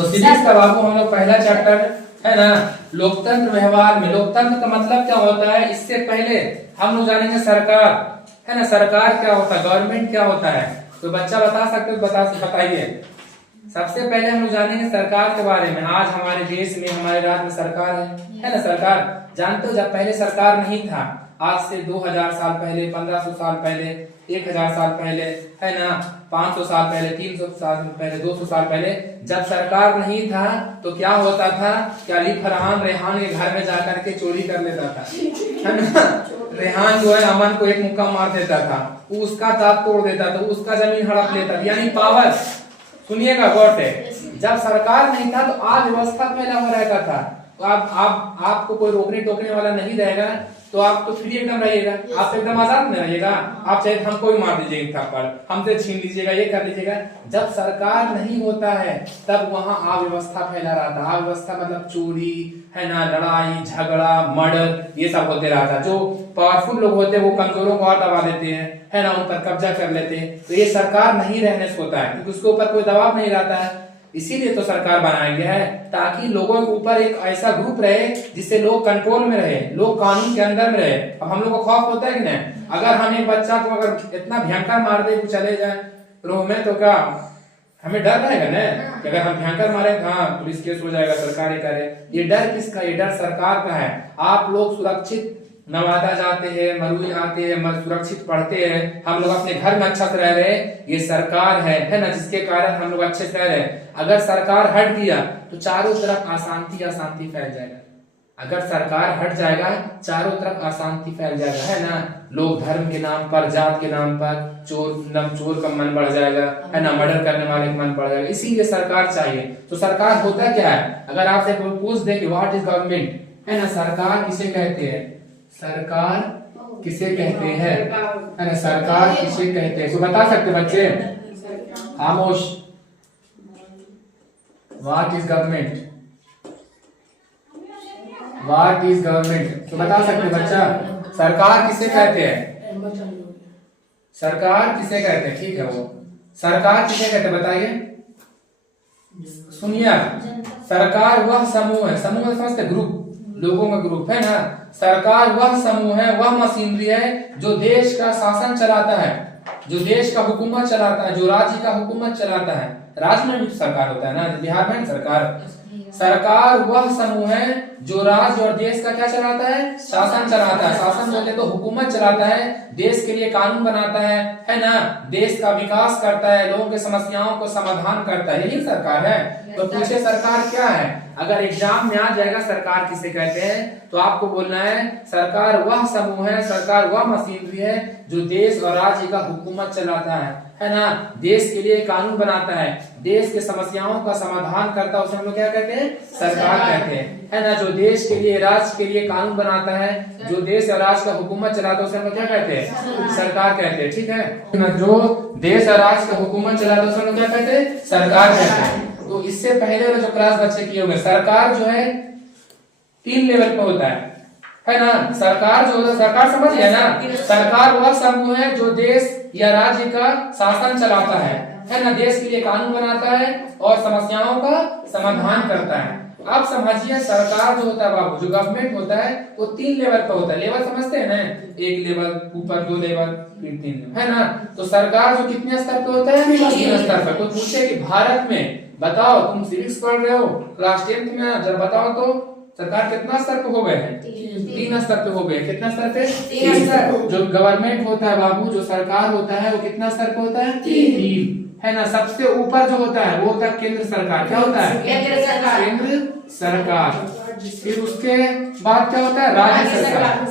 तो सिविक्स का बाबू हम लोग पहला चैप्टर है ना, लोकतंत्र व्यवहार में। लोकतंत्र का मतलब क्या होता है, इससे पहले हम लोग जानेंगे सरकार है ना, सरकार क्या होता है, गवर्नमेंट क्या होता है। तो बच्चा बता सकते हो, बताइए। सबसे पहले हम लोग जानेंगे सरकार के बारे में। आज हमारे देश में, हमारे राज्य में सरकार है ना, सरकार। जानते हो जब पहले सरकार नहीं था, आज से 2000 साल पहले, 1500 साल पहले, 1000 साल पहले है ना, 500 साल पहले, 300 साल पहले, 200 साल पहले जब सरकार नहीं था तो क्या होता था कि अली फरहान रेहान के घर में जाकर के चोरी कर लेता था, है ना। रेहान जो है अमन को एक मुक्का मार देता था, वो उसका दांत तोड़ देता था, उसका जमीन हड़प लेता था, यानी पावर। सुनिएगा गौर से, जब सरकार नहीं था तो अव्यवस्था फैला हुआ रहता था। तो आप आपको कोई रोकने टोकने वाला नहीं रहेगा, तो आप तो फ्री एकदम रहिएगा, आप एकदम आजाद में रहिएगा। आप चाहे हमको भी मार दीजिएगा थप्पड़, हमसे छीन लीजिएगा, ये कर लीजिएगा। जब सरकार नहीं होता है तब वहां अव्यवस्था फैला रहा था। अव्यवस्था मतलब चोरी है ना, लड़ाई झगड़ा मर्डर, ये सब होते रहा था। जो पावरफुल लोग होते हैं वो कमजोरों को और दबा देते हैं, है ना, उन पर कब्जा कर लेते हैं। तो ये सरकार नहीं रहने से होता है, क्योंकि उसके ऊपर कोई दबाव नहीं रहता है। इसीलिए तो सरकार बनाया गया है, ताकि लोगों के ऊपर एक ऐसा ग्रुप रहे जिससे लोग कंट्रोल में रहे, लोग कानून के अंदर में रहे। अब हम लोग को खौफ होता है कि नहीं, अगर हम एक बच्चा को अगर इतना भयंकर मार दे चले जाए रोह में, तो क्या हमें डर रहेगा ना कि अगर हम भयंकर मारे हाँ पुलिस केस हो जाएगा, सरकार ये करे। ये डर किसका, ये डर सरकार का है। आप लोग सुरक्षित नवादा जाते हैं, मरुई आते हैं, सुरक्षित पढ़ते हैं, हम लोग अपने घर में अच्छा से रह रहे हैं, ये सरकार है ना, जिसके कारण हम लोग अच्छे से रह रहे हैं। अगर सरकार हट गया तो चारों तरफ अशांति अशांति फैल जाएगा। अगर सरकार हट जाएगा चारों तरफ अशांति फैल जाएगा, है ना। लोग धर्म के नाम पर, जात के नाम पर चोर का मन बढ़ जाएगा, है ना, मर्डर करने वाले का मन बढ़ जाएगा। इसीलिए सरकार चाहिए। तो सरकार होता क्या है, अगर आपसे पूछ दे कि व्हाट इज गवर्नमेंट, है ना, सरकार किसे कहते हैं, सरकार किसे कहते हैं, है ना, सरकार किसे कहते हैं, तो बता सकते बच्चे, खामोश। What is government, what is government, तो बता सकते बच्चा, सरकार किसे कहते हैं, सरकार किसे कहते हैं, ठीक है, वो सरकार किसे कहते हैं बताइए। सुनिए, सरकार वह समूह है, समूह समझते, ग्रुप, लोगों का ग्रुप, है ना। सरकार वह समूह है, वह मशीनरी है जो देश का शासन चलाता है, जो देश का हुकूमत चलाता है, जो राज्य का हुकूमत चलाता है। राज्य में भी तो सरकार होता है ना, बिहार में सरकार। सरकार वह समूह है जो राज्य और देश का क्या चलाता है, शासन चलाता है। शासन बोले तो हुकूमत चलाता है, देश के लिए कानून बनाता है ना, देश का विकास करता है, लोगों की समस्याओं को समाधान करता है, यही सरकार है। तो पूछे सरकार क्या है, अगर एग्जाम में आ जाएगा सरकार किसे कहते हैं, तो आपको बोलना है सरकार वह समूह है, सरकार वह मशीनरी है जो देश और राज्य का हुकूमत चलाता है ना, देश के लिए कानून बनाता है, देश के समस्याओं का समाधान करता है, उसे हम लोग क्या कहते हैं, सरकार कहते हैं, है ना। जो देश के लिए, राज्य के लिए कानून बनाता है, जो देश और राज्य का हुकूमत चलाता है, उसे हम लोग क्या कहते हैं, सरकार कहते हैं, ठीक है। जो देश और राज्य का हुकूमत चलाता है उसे हम लोग क्या कहते हैं, सरकार कहते हैं। तो इससे पहले जो क्लास बच्चे किए होंगे, सरकार जो है 3 लेवल पे होता है ना। सरकार जो होता है, सरकार समझ गया ना, सरकार वह समूह है जो देश या राज्य का शासन चलाता है ना, देश के लिए कानून बनाता है और समस्याओं का समाधान करता है। अब समझिए सरकार जो होता है बाबू, जो गवर्नमेंट होता है वो 3 लेवल पे होता है। लेवल समझते हैं ना, 1 लेवल, ऊपर 2 लेवल, फिर 3 लेवल, है ना। तो सरकार जो कितने स्तर पे होता है, 3 स्तर पे। तो पूछे कि भारत में बताओ, तुम सिविक्स पढ़ रहे हो क्लास 10th में, जब बताओ तो सरकार कितना स्तर पे हो गए हैं, 3 स्तर पे हो गए। कितना स्तर पे, 3 स्तर। जो गवर्नमेंट होता है बाबू, जो सरकार होता है वो कितना स्तर पे होता है, 3, है ना। सबसे ऊपर जो होता है वो होता है केंद्र सरकार। क्या होता है, केंद्र सरकार। फिर उसके बाद क्या होता है, राज्य सरकार,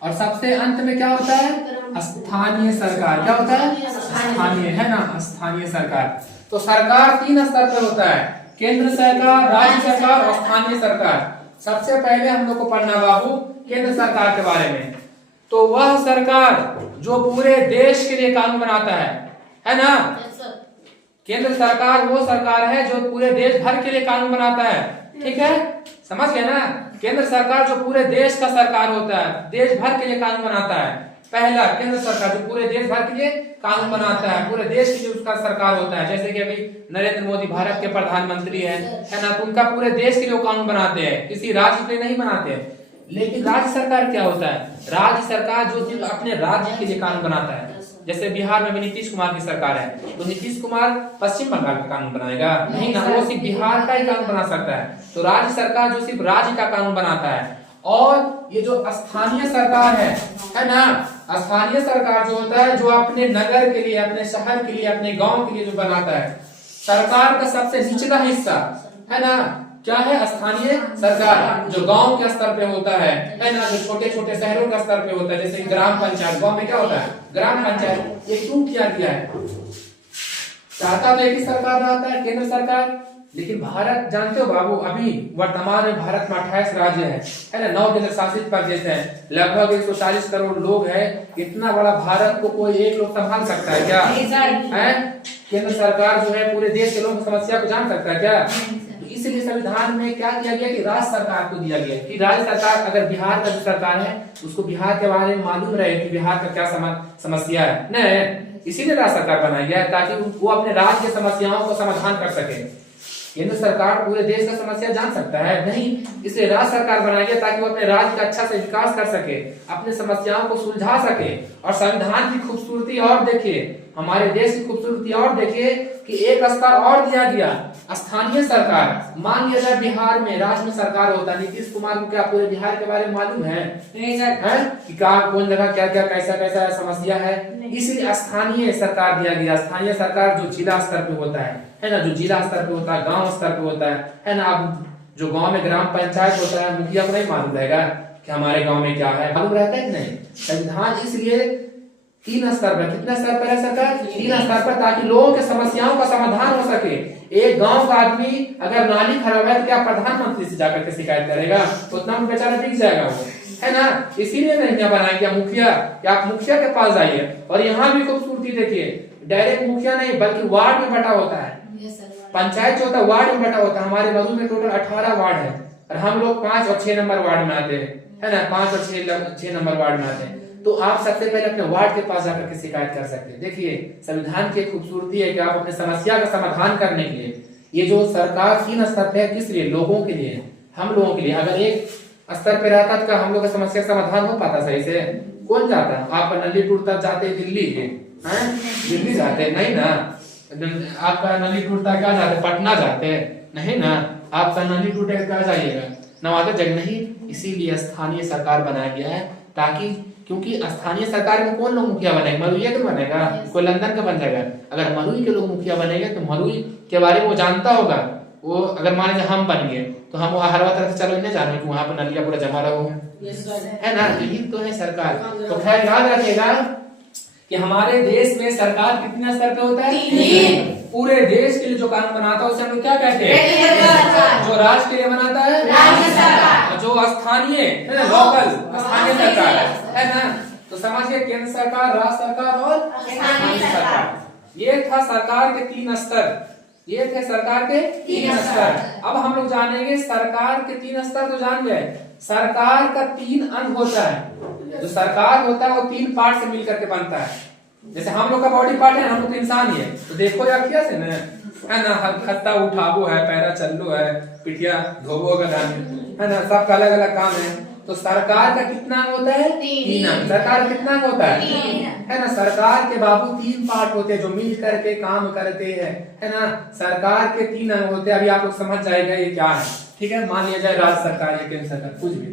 और सबसे अंत में क्या होता है, स्थानीय सरकार। क्या होता है, स्थानीय, है ना, स्थानीय सरकार। तो सरकार 3 स्तर पे होता है, केंद्र सरकार, राज्य सरकार और स्थानीय सरकार। सबसे पहले हम लोग को पढ़ना बाबू केंद्र सरकार के बारे में। तो वह सरकार जो पूरे देश के लिए कानून बनाता है ना। केंद्र सरकार वो सरकार है जो पूरे देश भर के लिए कानून बनाता है, ठीक है, समझ गए ना। केंद्र सरकार जो पूरे देश का सरकार होता है, देश भर के लिए कानून बनाता है। पहला केंद्र सरकार जो पूरे देश भर के लिए कानून बनाता है, पूरे देश के लिए उसका सरकार होता है। जैसे कि अभी नरेंद्र मोदी भारत के प्रधानमंत्री है ना, तो उनका पूरे देश के लिए कानून बनाते हैं, किसी राज्य के लिए नहीं बनाते हैं। लेकिन राज्य सरकार क्या होता है? राज्य सरकार जो सिर्फ अपने राज्य के लिए कानून बनाता है। जैसे बिहार में भी नीतीश कुमार की सरकार है, तो नीतीश कुमार पश्चिम बंगाल का कानून बनाएगा नहीं ना, वो सिर्फ बिहार का ही कानून बना सकता है। तो राज्य सरकार जो सिर्फ राज्य का कानून बनाता है। और ये जो स्थानीय सरकार है ना, स्थानीय सरकार जो होता है, जो अपने नगर के लिए, अपने शहर के लिए, अपने गांव के लिए जो बनाता है, सरकार का सबसे निचला हिस्सा है ना, क्या है? स्थानीय सरकार, जो गांव के स्तर पे होता है ना, जो छोटे छोटे शहरों के स्तर पे होता है। जैसे ग्राम पंचायत, गांव में क्या होता है? ग्राम पंचायत। ये क्यों किया गया है? चाहता तो एक ही सरकार रहता है, केंद्र सरकार, लेकिन भारत जानते हो बाबू, अभी वर्तमान में भारत में 28 राज्य है ना, 9 केंद्र शासित प्रदेश है, लगभग 140 करोड़ लोग है। इतना बड़ा भारत को कोई एक लोग संभाल सकता है क्या? है केंद्र सरकार जो है पूरे देश के लोगों की समस्या को जान सकता है क्या? इसलिए संविधान में क्या किया गया कि राज्य सरकार को दिया गया कि राज्य सरकार, अगर बिहार का जो सरकार है उसको बिहार के बारे में मालूम रहे कि बिहार का क्या समस्या है न, इसीलिए राज्य सरकार बनाई गया है, ताकि वो अपने राज्य की समस्याओं को समाधान कर सके। केंद्र सरकार पूरे देश का समस्या जान सकता है नहीं, इसलिए राज्य सरकार बनाई गई ताकि वो अपने राज्य का अच्छा से विकास कर सके, अपने समस्याओं को सुलझा सके। और संविधान की खूबसूरती और देखिए, हमारे देश की खूबसूरती और देखिए कि एक स्तर और दिया गया, स्थानीय सरकार। मान लिया जाए बिहार में राज्य में सरकार होता है, नीतीश कुमार को क्या पूरे बिहार के बारे में मालूम है कि कहाँ कौन जगह क्या क्या कैसा कैसा समस्या है? इसलिए स्थानीय सरकार दिया गया। स्थानीय सरकार जो जिला स्तर पे होता है ना, जो जिला स्तर पे होता है, गांव स्तर पे होता है ना। अब जो गांव में ग्राम पंचायत होता है, मुखिया को नहीं मालूम रहेगा कि हमारे गांव में क्या है, मालूम रहता है कि नहीं? संविधान इसलिए 3 स्तर पर, कितने स्तर पर है सरकार? 3 स्तर पर, ताकि लोगों की समस्याओं का समाधान हो सके। एक गांव का आदमी अगर नाली खराब है तो क्या प्रधानमंत्री से जाकर के शिकायत करेगा? उतना में बेचारा बिक जाएगा वो, है ना। इसीलिए नहीं बनाया गया मुखिया, या आप मुखिया के पास जाइए। और यहाँ भी खूबसूरती देखिए, डायरेक्ट मुखिया नहीं बल्कि वार्ड में बटा होता है। पंचायत जो होता है वार्ड में बटा होता है। हमारे मधु में टोटल 18 वार्ड है, और हम लोग 5 और 6 नंबर वार्ड में आते हैं, है ना। 5 और 6 नंबर वार्ड में आते हैं। तो आप सबसे पहले अपने वार्ड के पास जाकर के शिकायत कर सकते हैं। देखिए संविधान की खूबसूरती है कि आप अपने समस्या का समाधान करने के लिए, ये जो सरकार 3 स्तर पे है, किस लिए? लोगों के लिए, हम लोगों के लिए। अगर एक स्तर पे रहता तो हम लोग का समस्या समाधान हो पाता सही से? कौन जाता? आप नली टूटता जाते दिल्ली है, दिल्ली जाते नहीं ना। आपका नली टूटता क्या जाते? पटना जाते नहीं ना। आपका नली टूटे क्या जाइएगा? नवादा जग नहीं। इसीलिए स्थानीय सरकार बनाया गया है, ताकि क्योंकि स्थानीय सरकार में कौन लोग मुखिया बनेगा? मलुई का बनेगा, कोई लंदन का बन जाएगा। अगर मलुई के लोग मुखिया बनेंगे तो मलुई के बारे में वो जानता होगा। वो अगर मान लीजिए हम बन गए तो हम हर तरफ से चलो नहीं जाने कि वहां पर नलिया पूरा जमा रहा है ना। यही तो है सरकार। तो खैर याद रखिएगा कि हमारे देश में सरकार कितने स्तर पे होता है? 3। पूरे देश के लिए जो कानून बनाता है उसे हम लोग क्या कहते हैं? जो राज्य के लिए बनाता है राज्य सरकार, जो स्थानीय है ना, लोकल स्थानीय सरकार है ना। तो समझिए केंद्र सरकार, राज्य सरकार और स्थानीय सरकार। ये था सरकार के 3 स्तर, ये थे सरकार के 3 स्तर। अब हम लोग जानेंगे सरकार के 3 स्तर तो जान गए। सरकार का 3 अंग होता है। जो सरकार होता है वो 3 पार्ट से मिलकर के बनता है। जैसे हम लोग का बॉडी पार्ट है, हम लोग इंसान ही है, तो देखो या क्या से है ना, हत्ता उठाबो है, पैरा चल्लो है, पिटिया धोबो का है ना, सबका अलग अलग काम है। तो सरकार का कितना अंग होता है? 3 अंग। सरकार कितना अंग होता है ना। सरकार के बाबू 3 पार्ट होते हैं जो मिल करके काम करते हैं, है ना। सरकार के 3 अंग होते हैं। अभी आप लोग समझ जाएगा ये क्या है, ठीक है। मान लिया जाए राज्य सरकार या केंद्र सरकार, कुछ भी।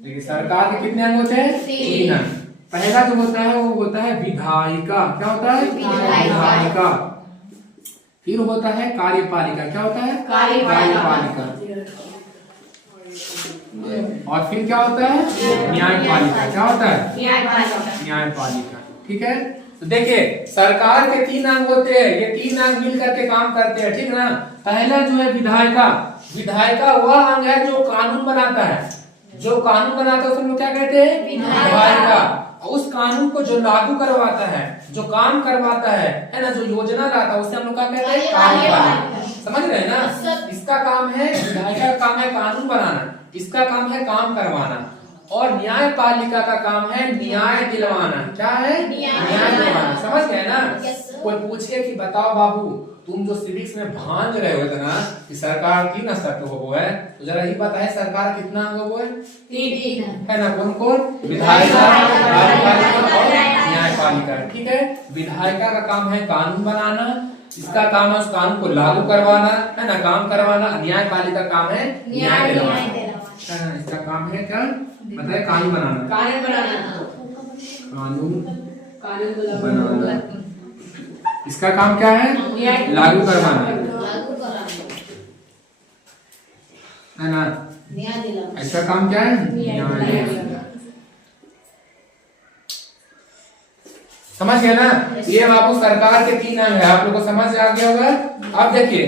देखिए सरकार के कितने अंग होते हैं? 3 अंग। पहला जो होता है वो होता है विधायिका। क्या होता है? विधायिका। फिर होता है कार्यपालिका। क्या होता है? कार्यपालिका। और फिर क्या होता है? न्यायपालिका। क्या होता है? न्यायपालिका। ठीक है। तो देखिए सरकार के 3 अंग होते हैं, ये 3 अंग मिल करके काम करते हैं, ठीक ना। पहला जो है विधायिका। विधायिका वह अंग है जो कानून बनाता है। जो कानून बनाता है उसे हम लोग क्या कहते हैं? विधायिका। उस कानून को जो लागू करवाता है, जो काम करवाता है ना, जो योजना लाता है, उसे हम लोग क्या कहते हैं? कार्यपालिका। समझ रहे हैं ना। इसका काम है, विधायिका का काम है कानून बनाना, इसका काम है काम करवाना। और न्यायपालिका का काम है न्याय दिलवाना। क्या है? न्याय दिलवाना। समझ गए ना? कोई पूछे कि बताओ बाबू तुम जो सिविक्स में भांज रहे हो ना कि सरकार 3 स्तर पे वो है, तो जरा ये बताए सरकार कितना वो है? 3 है ना? कौन कौन? विधायिका, कार्यपालिका और न्यायपालिका। ठीक है। विधायिका का काम है कानून बनाना, इसका काम है उस कानून को लागू करवाना, है ना, काम करवाना। न्यायपालिका का काम है न्याय दिलवाना। इसका काम है क्या बताए? कानून बनाना, कानून बनाना। इसका काम क्या है? लागू करवाना, है ना? इसका काम क्या है? न्याय। समझ गए ना? ये बाबू सरकार के 3 अंग है, आप लोगों को समझ आ गया होगा। अब देखिए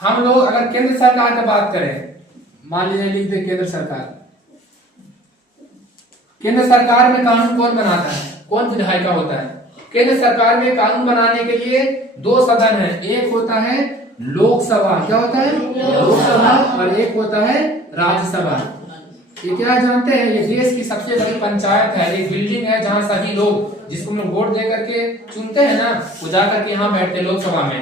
हम लोग अगर केंद्र सरकार की बात करें, मान लीजिए लिख दे केंद्र सरकार। केंद्र सरकार में कानून कौन बनाता है? कौन विधायिका होता है? केंद्र सरकार में कानून बनाने के लिए 2 सदन है, एक होता है लोकसभा। क्या होता है? लोकसभा। और एक होता है राज्यसभा। ये क्या जानते हैं? ये देश की सबसे बड़ी पंचायत है, एक बिल्डिंग है जहाँ सभी लोग जिसको हम वोट दे करके चुनते हैं ना, वो जाकर के यहाँ बैठते हैं लोकसभा में,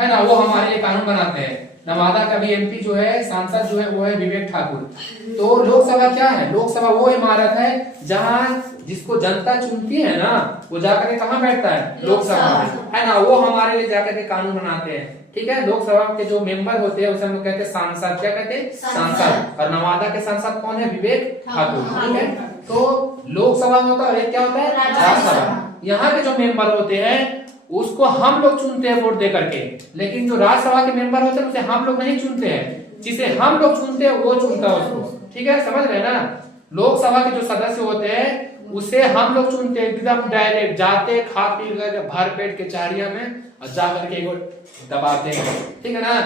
है ना? वो हमारे लिए कानून बनाते हैं। नवादा का भी एमपी जो है, सांसद जो है वो है विवेक ठाकुर। तो लोकसभा क्या है? लोकसभा वो इमारत है जहाँ जिसको जनता चुनती है ना, वो जाकर के कहाँ बैठता है? लोकसभा में, है ना? वो हमारे लिए जाकर के कानून बनाते हैं। ठीक है। लोकसभा के जो मेंबर होते हैं उसे हम लोग कहते हैं सांसद। क्या कहते हैं? सांसद। और नवादा के सांसद कौन है? विवेक ठाकुर। ठीक है। तो लोकसभा होता है और एक क्या होता है? राज्यसभा। यहाँ के जो मेंबर होते हैं उसको हम लोग चुनते हैं वोट दे करके, लेकिन जो राज्यसभा के मेंबर होते हैं उसे हम लोग नहीं चुनते हैं, जिसे हम लोग चुनते हैं वो चुनता है उसको। ठीक है, समझ रहे ना? लोकसभा के जो सदस्य होते हैं उसे हम लोग चुनते हैं एकदम डायरेक्ट, जाते खा पी कर भर पेट के चारिया में और जा करके एक दबाते हैं। ठीक है ना?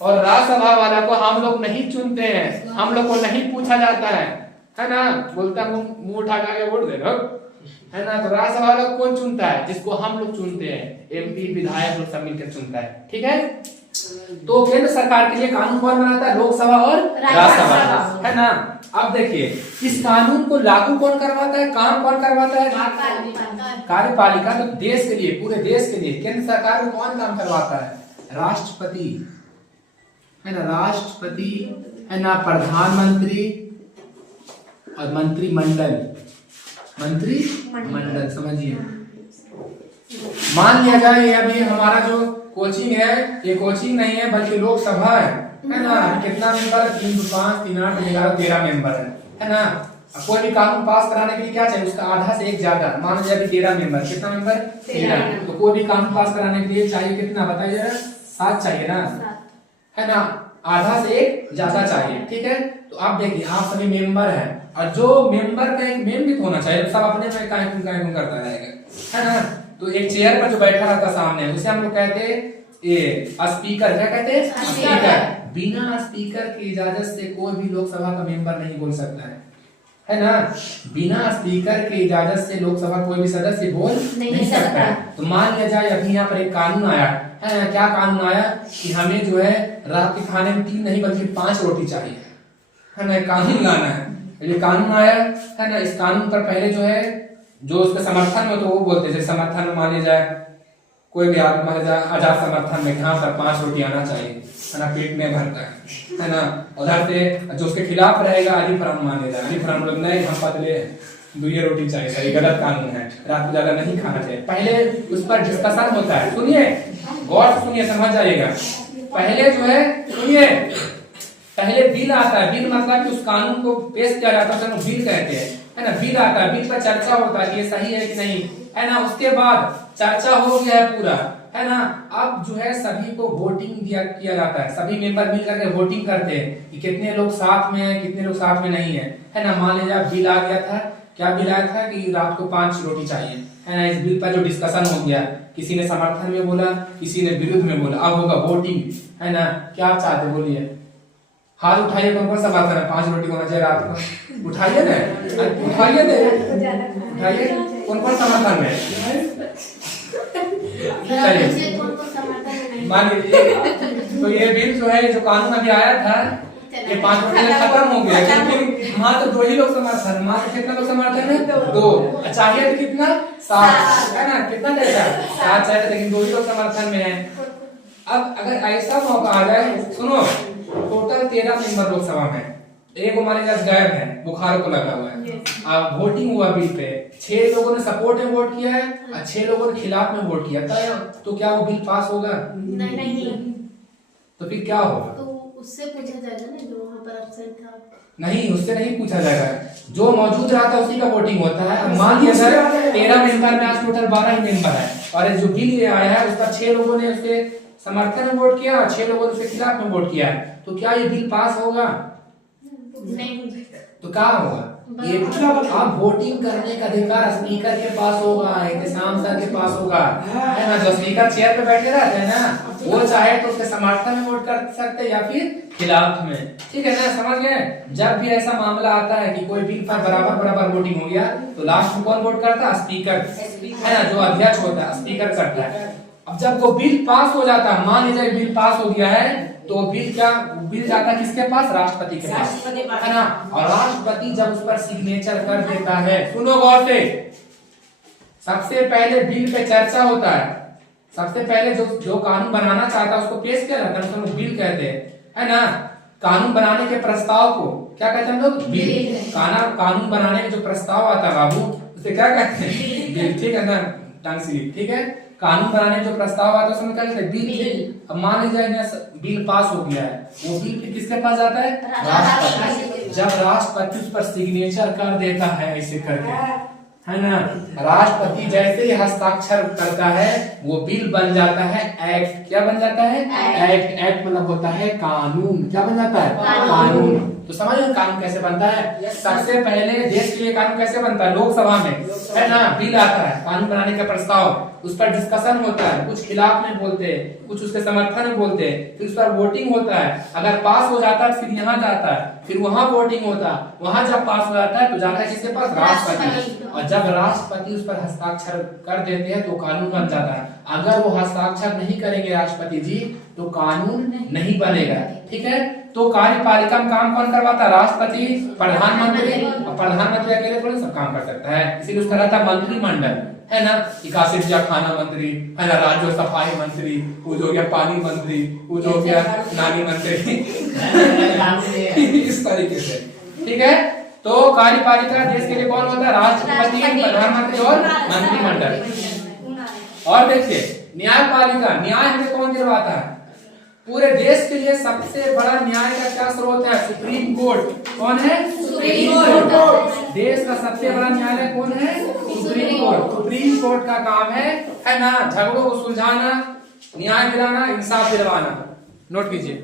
और राज्यसभा वाला को हम लोग नहीं चुनते हैं, हम लोग को नहीं पूछा जाता है ना? बोलता मुंह उठा के वोट दे दो, है ना? तो राज्यसभा वाला कौन चुनता है? जिसको हम लोग चुनते हैं, एमपी विधायक लोग सब मिलकर चुनता है। ठीक है। तो केंद्र सरकार के लिए कानून कौन बनाता है? लोकसभा और राज्यसभा, है ना? अब देखिए इस कानून को लागू कौन करवाता है? काम कौन करवाता है? कार्यपालिका। तो देश के लिए, पूरे देश के लिए केंद्र सरकार को कौन काम करवाता है? राष्ट्रपति, है ना? राष्ट्रपति, है ना? प्रधानमंत्री और मंत्रिमंडल। मंत्रिमंडल समझिए। मान लिया जाए ये अभी हमारा जो कोचिंग है, ये कोचिंग नहीं है बल्कि लोकसभा है ना? कितना मेंबर? 3, 5, 3, 8, 11, 13 मेंबर है ना? कोई भी कानून पास कराने के लिए क्या चाहिए? उसका आधा से एक ज्यादा। मान लीजिए अभी 13 मेंबर, कितना मेंबर? 13। तो कोई भी कानून पास कराने के लिए चाहिए कितना बताइए जरा? 7 चाहिए ना, है ना? आधा से एक ज्यादा चाहिए। ठीक है। तो आप देखिए आप सभी मेंबर हैं और जो मेंबर का एक मेन भी होना चाहिए, सब अपने में कायकुन करता रहेगा, है ना? तो एक चेयर पर जो बैठा रहता सामने उसे हम लोग कहते हैं ये स्पीकर। क्या कहते हैं? स्पीकर। बिना स्पीकर की इजाजत से कोई भी लोकसभा का मेंबर नहीं बोल सकता है ना? बिना स्पीकर की इजाजत से लोकसभा कोई भी सदस्य बोल नहीं सकता है। तो मान लिया जाए अभी यहाँ पर एक कानून आया है ना? क्या कानून आया कि हमें जो है रात के खाने में 3 नहीं बल्कि 5 रोटी चाहिए, है ना? कानून लाना है, ये कानून आया है ना? इस कानून पर पहले जो है जो उसके समर्थन में तो वो बोलते थे, समर्थन में मान लिया जाए कोई भी आदमी मान लिया आजाद समर्थन में हाँ सर 5 रोटी आना चाहिए, है ना? पेट में भरता है ना? उधर से जो उसके खिलाफ रहेगा अली फरमान मान लिया जाए, अली फरमान लोग नहीं हम पतले 2 रोटी चाहिए सर, ये गलत कानून है, रात को ज्यादा नहीं खाना चाहिए। पहले उस पर डिस्कशन होता है। सुनिए, गौर से सुनिए, समझ जाइएगा। पहले जो है सुनिए, पहले बिल आता है। बिल मतलब कि उस कानून को पेश किया जाता है, बिल कहते हैं, है ना? बिल आता है, बिल पर चर्चा होता है ये सही है कि नहीं, है ना? उसके बाद चर्चा हो गया है पूरा, है ना? अब जो है सभी को वोटिंग किया जाता है, सभी मेंबर मिल करके वोटिंग करते हैं कि कितने लोग साथ में हैं, कितने लोग साथ में नहीं है ना? मान लीजिए बिल आ गया था, क्या बिल आया था कि रात को 5 रोटी चाहिए, है ना? इस बिल पर जो डिस्कशन हो गया, किसी ने समर्थन में बोला, किसी ने विरुद्ध में बोला, अब होगा वोटिंग, है ना? क्या आप चाहते बोलिए? हाथ उठाइए, कौन कौन सा बात है? 5 रोटी होना चाहिए रात को, उठाइए ना, उठाइए दे, उठाइए कौन कौन समर्थन में? चलिए मान लीजिए तो ये बिल जो है, जो कानून अभी आया था ये 5 वोट खत्म हो गया, क्योंकि मात्र 2 ही लोग समर्थन, मात्र कितना लोग समर्थन है? 2। चाहिए तो कितना? 7, है ना? कितना चाहिए? 7 चाहिए, लेकिन 2 ही लोग समर्थन में है। अब अगर ऐसा मौका आ जाए, सुनो, टोटल 13 मेंबर लोकसभा में, एक हमारे पास गायब है, बुखार को लगा हुआ है। अब वोटिंग हुआ बिल पे, 6 लोगों ने सपोर्ट में वोट किया है और 6 लोगों ने खिलाफ में वोट किया था, तो क्या वो बिल पास होगा? नहीं। तो फिर क्या होगा? तो उससे पूछा जाएगा ना जो वहाँ पर एब्सेंट था। नहीं, उससे नहीं पूछा जाएगा, जो मौजूद रहा था उसी का वोटिंग होता है। अब मान लिया अगर 13 मेंबर में आज टोटल 12 ही मेंबर है, और जो बिल ये आया है उसका 6 लोगों ने उसके समर्थन में वोट किया और 6 लोगों ने उसके खिलाफ में वोट किया है, तो क्या ये बिल पास होगा? नहीं। तो क्या होगा? ये आप वोटिंग करने का अधिकार स्पीकर के पास होगा, एहतसाम सर के पास होगा, है ना? जो स्पीकर चेयर पे बैठे रहते हैं ना, वो चाहे तो उसके समर्थन में वोट कर सकते हैं या फिर खिलाफ में, ठीक है ना? समझ गए? जब भी ऐसा मामला आता है कि कोई बिल पर बराबर वोटिंग हो गया, तो लास्ट में कौन वोट करता है? स्पीकर, है ना? जो अध्यक्ष होता है स्पीकर करता है। अब जब वो बिल पास हो जाता है, मान लीजिए बिल पास हो गया है, तो बिल जाता है किसके पास? राष्ट्रपति के पास, है ना? और राष्ट्रपति जब उस पर सिग्नेचर कर देता है, सुनो गौर से, सबसे पहले बिल पे चर्चा होता है, सबसे पहले जो कानून बनाना चाहता है उसको पेश किया जाता है, उसको हम बिल कहते हैं, है ना? कानून बनाने के प्रस्ताव को क्या कहते हैं हम लोग? बिल। कानून बनाने में जो प्रस्ताव आता है बाबू, उसे क्या कहते हैं? बिल, ठीक है ना? टंग स्लिप, ठीक है? कानून बनाने में जो प्रस्ताव आता है उसमें क्या कहते हैं? बिल। अब मान लीजिए बिल पास हो गया है, वो बिल फिर किसके पास जाता है? राष्ट्रपति। जब राष्ट्रपति उस पर सिग्नेचर कर देता है ऐसे करके, है ना, राष्ट्रपति जैसे ही हस्ताक्षर करता है वो बिल बन जाता है एक्ट। क्या बन जाता है? एक्ट। एक्ट मतलब होता है कानून। क्या बन जाता है? कानून। तो समझ लो कानून कैसे बनता है। सबसे पहले देश के लिए कानून कैसे बनता है? लोकसभा में, है ना, बिल आता है, कानून बनाने का प्रस्ताव, उस पर डिस्कशन होता है, कुछ खिलाफ में बोलते हैं, कुछ उसके समर्थन में बोलते हैं, फिर उस पर वोटिंग होता है, अगर पास हो जाता है फिर यहाँ जाता है, फिर वहां वोटिंग होता है, वहां जब पास हो जाता है तो जाता है किसके पास? राष्ट्रपति। और जब राष्ट्रपति उस पर हस्ताक्षर कर देते हैं तो कानून बन जाता है। अगर वो हस्ताक्षर नहीं करेंगे राष्ट्रपति जी तो कानून नहीं बनेगा, ठीक है। तो कार्यपालिका में काम कौन करवाता है? राष्ट्रपति, प्रधानमंत्री। और प्रधानमंत्री अकेले थोड़ी सब काम कर सकता है, इसीलिए उसका रहता है मंत्रिमंडल, है ना, कासिफ या खाना मंत्री, है ना, राज्य सफाई मंत्री, वो जो गया पानी मंत्री, वो जो गया नानी मंत्री इस तरीके से, ठीक है। तो कार्यपालिका देश के लिए कौन होता है? राष्ट्रपति, प्रधानमंत्री और मंत्रिमंडल। और देखिए न्यायपालिका, न्याय हमें कौन दिलवाता है? पूरे देश के लिए सबसे बड़ा न्याय का क्या स्रोत है? Supreme court. कौन है? Supreme court. देश का सबसे बड़ा न्यायालय कौन है? Supreme court. सुप्रीम कोर्ट का काम है ना, झगड़ों को सुलझाना, न्याय दिलाना, इंसाफ दिलवाना। नोट कीजिए।